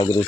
आगरू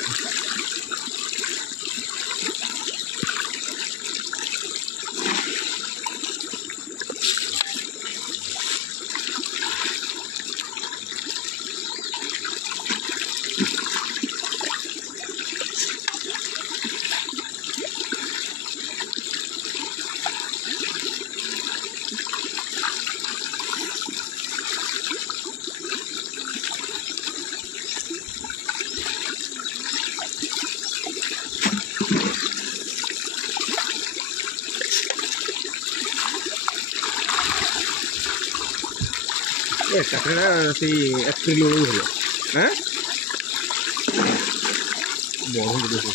কাঁকড়া সেই 1 কিলো হলো। হ্যাঁ বড় দেখো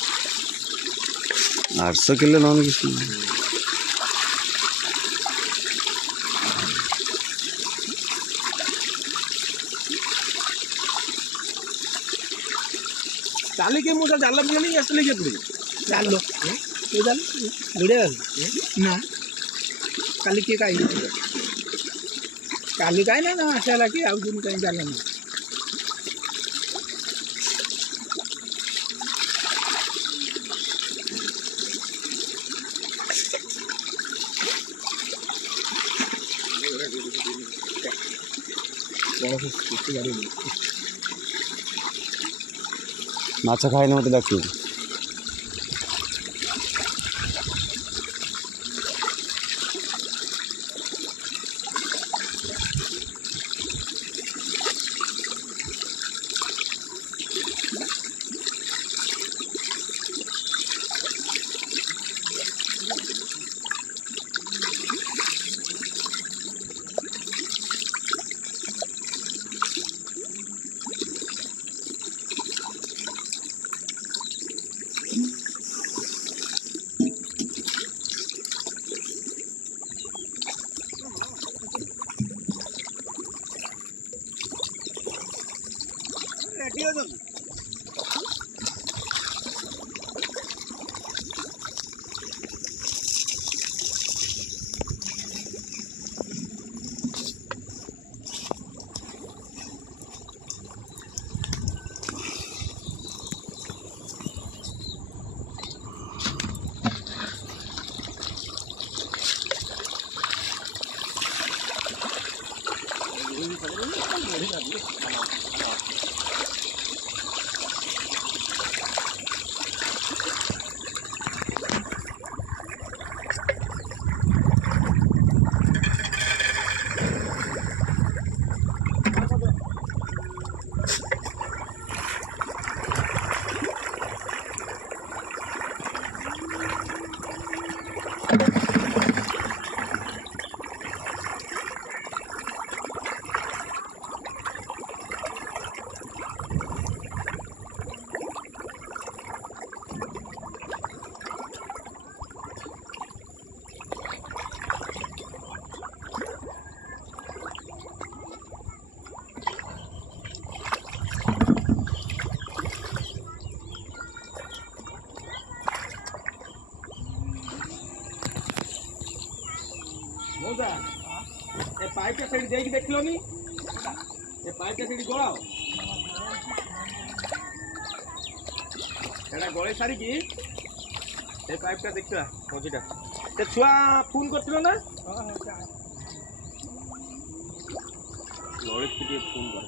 800 किलो नॉन किसी चाली के मुझे जाल भी नहीं असली के तुझे जाल लो ये जाल बुढ़े ना काली के काई काली काय ना अशाला की अजून काही झालं नाही माछ खाए ना मतलब क्यों रेडी हो जाओ मोजा ए पाइप का साइड देख देख लो नी ए पाइप का साइड गोळाओ एटा गोळे सारी की ए पाइप का देखिला मोजीटा ते छुआ फोन करथिलो ना ललित के फोन कर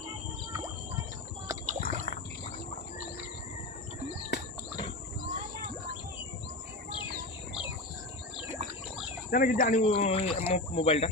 जाने कि जानी मोबाइल टा